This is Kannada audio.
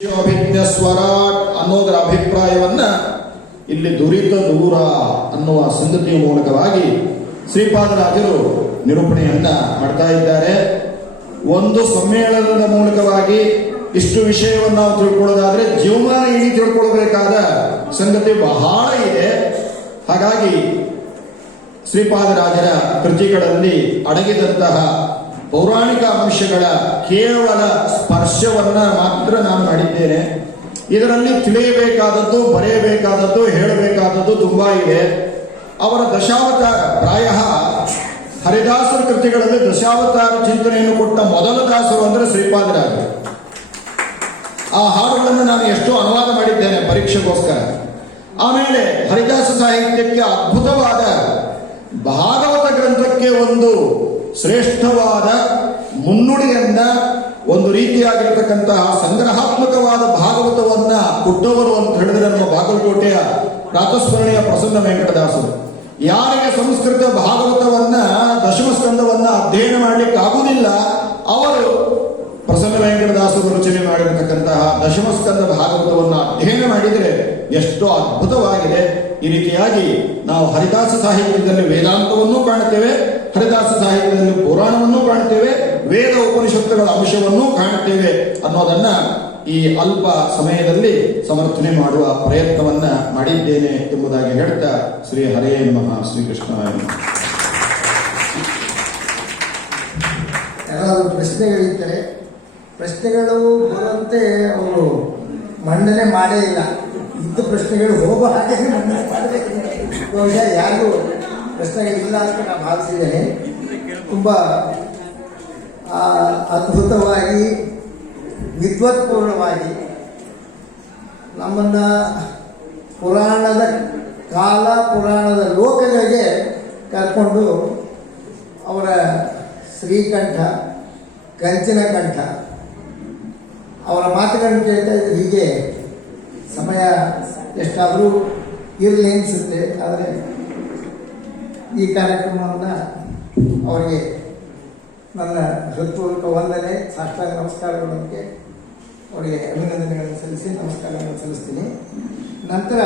ಅಭಿಜ್ಞ ಸ್ವರಾಟ್ ಅನ್ನೋದರ ಅಭಿಪ್ರಾಯವನ್ನ ಇಲ್ಲಿ ದುರಿತ ದೂರ ಅನ್ನುವ ಸಂಗತಿಯ ಮೂಲಕವಾಗಿ ಶ್ರೀಪಾದರಾಜರು ನಿರೂಪಣೆಯನ್ನ ಮಾಡ್ತಾ ಇದ್ದಾರೆ. ಒಂದು ಸಮ್ಮೇಳನದ ಮೂಲಕವಾಗಿ ಇಷ್ಟು ವಿಷಯವನ್ನು ನಾವು ತಿಳ್ಕೊಳ್ಳೋದಾದ್ರೆ ಜೀವಮಾನ ಇಡೀ ತಿಳ್ಕೊಳ್ಬೇಕಾದ ಸಂಗತಿ ಬಹಳ ಇದೆ. ಹಾಗಾಗಿ ಶ್ರೀಪಾದರಾಜರ ಕೃತಿಗಳಲ್ಲಿ ಅಡಗಿದಂತಹ ಪೌರಾಣಿಕ ಅಂಶಗಳ ಕೇವಲ ಸ್ಪರ್ಶವನ್ನ ಮಾತ್ರ ನಾನು ಮಾಡಿದ್ದೇನೆ. ಇದರಲ್ಲಿ ತಿಳಿಯಬೇಕಾದದ್ದು, ಬರೆಯಬೇಕಾದದ್ದು, ಹೇಳಬೇಕಾದದ್ದು ತುಂಬಾ ಇದೆ. ಅವರ ದಶಾವತಾರ, ಪ್ರಾಯ ಹರಿದಾಸರ ಕೃತಿಗಳಲ್ಲಿ ದಶಾವತಾರ ಚಿಂತನೆಯನ್ನು ಕೊಟ್ಟ ಮೊದಲ ದಾಸರು ಅಂದರೆ ಶ್ರೀಪಾದರಾಜರು. ಆ ಹಾಡುಗಳನ್ನು ನಾನು ಎಷ್ಟೋ ಅನುವಾದ ಮಾಡಿದ್ದೇನೆ ಪರೀಕ್ಷೆಗೋಸ್ಕರ. ಆಮೇಲೆ ಹರಿದಾಸ ಸಾಹಿತ್ಯಕ್ಕೆ ಅದ್ಭುತವಾದ ಭಾಗವತ ಗ್ರಂಥಕ್ಕೆ ಒಂದು ಶ್ರೇಷ್ಠವಾದ ಮುನ್ನುಡಿಯನ್ನ, ಒಂದು ರೀತಿಯಾಗಿರತಕ್ಕಂತಹ ಸಂಗ್ರಹಾತ್ಮಕವಾದ ಭಾಗವತವನ್ನ ಕೊಟ್ಟವರು ಅಂತ ಹೇಳಿದ್ರೆ ನಮ್ಮ ಬಾಗಲಕೋಟೆಯ ಪ್ರಾತಸ್ಮರಣೆಯ ಪ್ರಸನ್ನ ವೆಂಕಟದಾಸರು. ಯಾರಿಗೆ ಸಂಸ್ಕೃತ ಭಾಗವತವನ್ನ, ದಶಮಸ್ಕಂದವನ್ನ ಅಧ್ಯಯನ ಮಾಡಲಿಕ್ಕೆ ಆಗುವುದಿಲ್ಲ, ಅವರು ಪ್ರಸನ್ನ ವೆಂಕಟದಾಸರು ರಚನೆ ಮಾಡಿರತಕ್ಕಂತಹ ದಶಮಸ್ಕಂದ ಭಾಗವತವನ್ನು ಅಧ್ಯಯನ ಮಾಡಿದರೆ ಎಷ್ಟೋ ಅದ್ಭುತವಾಗಿದೆ. ಈ ರೀತಿಯಾಗಿ ನಾವು ಹರಿದಾಸ ಸಾಹಿತ್ಯದಲ್ಲಿ ವೇದಾಂತವನ್ನು ಕಾಣುತ್ತೇವೆ, ಹರಿದಾಸ ಸಾಹಿತ್ಯದಲ್ಲಿ ಪುರಾಣವನ್ನು ಕಾಣುತ್ತೇವೆ, ವೇದ ಉಪನಿಷತ್ತುಗಳ ಅಂಶವನ್ನು ಕಾಣುತ್ತೇವೆ ಅನ್ನೋದನ್ನ ಈ ಅಲ್ಪ ಸಮಯದಲ್ಲಿ ಸಮರ್ಥನೆ ಮಾಡುವ ಪ್ರಯತ್ನವನ್ನ ಮಾಡಿದ್ದೇನೆ ಎಂಬುದಾಗಿ ಹೇಳ್ತಾ ಶ್ರೀ ಹರೇ ನಮಃ, ಶ್ರೀಕೃಷ್ಣ. ಯಾರಾದರೂ ಪ್ರಶ್ನೆಗಳಿದ್ದರೆ ಪ್ರಶ್ನೆಗಳು ಬರುವಂತೆ ಅವರು ಮಂಡನೆ ಮಾಡೇ ಇಲ್ಲ. ಇದ್ದ ಪ್ರಶ್ನೆಗಳು ಹೋಗೋ ಹಾಗೆ ಮಂಡನೆ ಮಾಡಬೇಕು. ಬಹುಶಃ ಯಾರಿಗೂ ಪ್ರಶ್ನೆಗಳಿಲ್ಲ ಅಂತ ನಾನು ಭಾವಿಸಿದ್ದೇನೆ. ತುಂಬ ಅದ್ಭುತವಾಗಿ, ವಿದ್ವತ್ಪೂರ್ಣವಾಗಿ ನಮ್ಮನ್ನು ಪುರಾಣದ ಕಾಲ, ಪುರಾಣದ ಲೋಕಗಳಿಗೆ ಕರ್ಕೊಂಡು ಅವರ ಶ್ರೀಕಂಠ, ಕಂಚಿನ ಕಂಠ ಅವರ ಮಾತುಗಳನ್ನು ಕೇಳ್ತಾ ಇದ್ರೆ ಹೀಗೆ ಸಮಯ ಎಷ್ಟಾದರೂ ಇರಲಿ ಅನಿಸುತ್ತೆ. ಆದರೆ ಈ ಕಾರ್ಯಕ್ರಮವನ್ನು ಅವರಿಗೆ ನನ್ನ ಹೃತ್ಪೂರ್ವಕ ವಂದನೆ, ಸಾಷ್ಟಾಂಗ ನಮಸ್ಕಾರಗಳೊಂದಿಗೆ ಅವರಿಗೆ ಅಭಿನಂದನೆಗಳನ್ನು ಸಲ್ಲಿಸಿ ನಮಸ್ಕಾರಗಳನ್ನು ಸಲ್ಲಿಸ್ತೀನಿ. ನಂತರ